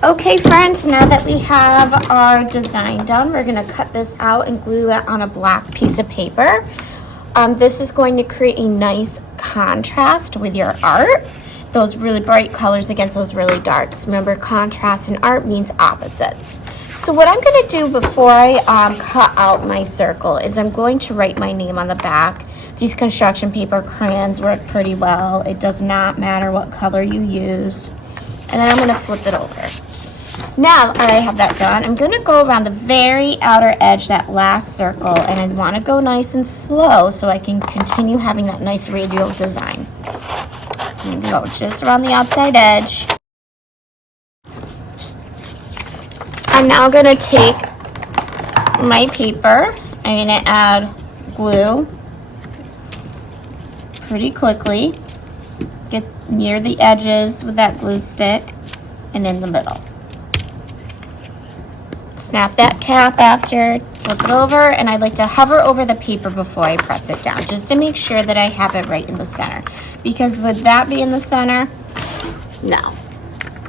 Okay friends, now that we have our design done, we're going to cut this out and glue it on a black piece of paper. This is going to create a nice contrast with your art. Those really bright colors against those really darks. Remember, contrast in art means opposites. So what I'm going to do before I cut out my circle is I'm going to write my name on the back. These construction paper crayons work pretty well. It does not matter what color you use. And then I'm going to flip it over. Now I have that done, I'm going to go around the very outer edge, that last circle, and I want to go nice and slow so I can continue having that nice radial design. I'm going to go just around the outside edge. I'm now going to take my paper, I'm going to add glue pretty quickly, get near the edges with that glue stick, and in the middle. Snap that cap after, flip it over, and I like to hover over the paper before I press it down, just to make sure that I have it right in the center. Because would that be in the center? No.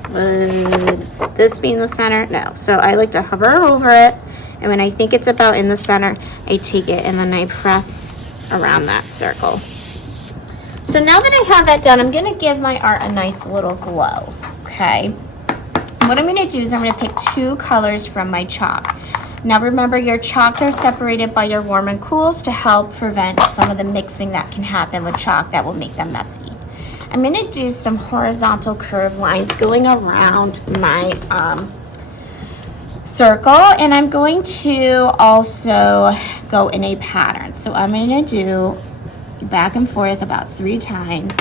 Would this be in the center? No. So I like to hover over it, and when I think it's about in the center, I take it and then I press around that circle. So now that I have that done, I'm going to give my art a nice little glow, okay? What I'm going to do is I'm going to pick two colors from my chalk. Now remember, your chalks are separated by your warm and cools to help prevent some of the mixing that can happen with chalk that will make them messy. I'm going to do some horizontal curve lines going around my circle, and I'm going to also go in a pattern. So I'm going to do back and forth about 3 times.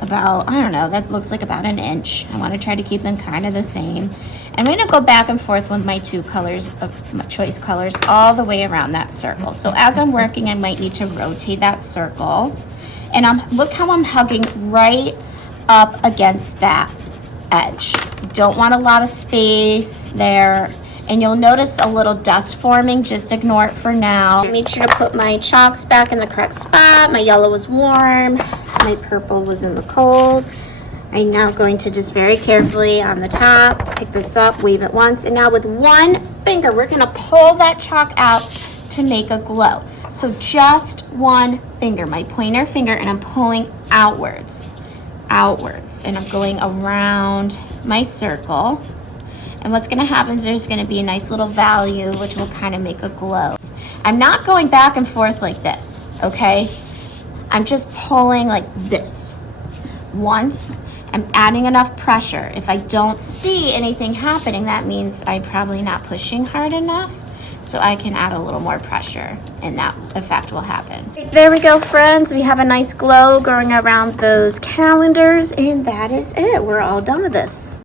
About, I don't know, that looks like about an inch. I want to try to keep them kind of the same. I'm going to go back and forth with my two colors of my choice colors all the way around that circle. So as I'm working, I might need to rotate that circle. And look how I'm hugging right up against that edge. Don't want a lot of space there. And you'll notice a little dust forming. Just ignore it for now. Make sure to put my chalks back in the correct spot. My yellow was warm. My purple was in the cold. I'm now going to just very carefully on the top, pick this up, wave it once. And now with one finger, we're going to pull that chalk out to make a glow. So just one finger, my pointer finger, and I'm pulling outwards. And I'm going around my circle. And what's going to happen is there's going to be a nice little value, which will kind of make a glow. I'm not going back and forth like this, okay? I'm just pulling like this. Once, I'm adding enough pressure. If I don't see anything happening, that means I'm probably not pushing hard enough. So I can add a little more pressure and that effect will happen. There we go, friends. We have a nice glow going around those calendars, and that is it. We're all done with this.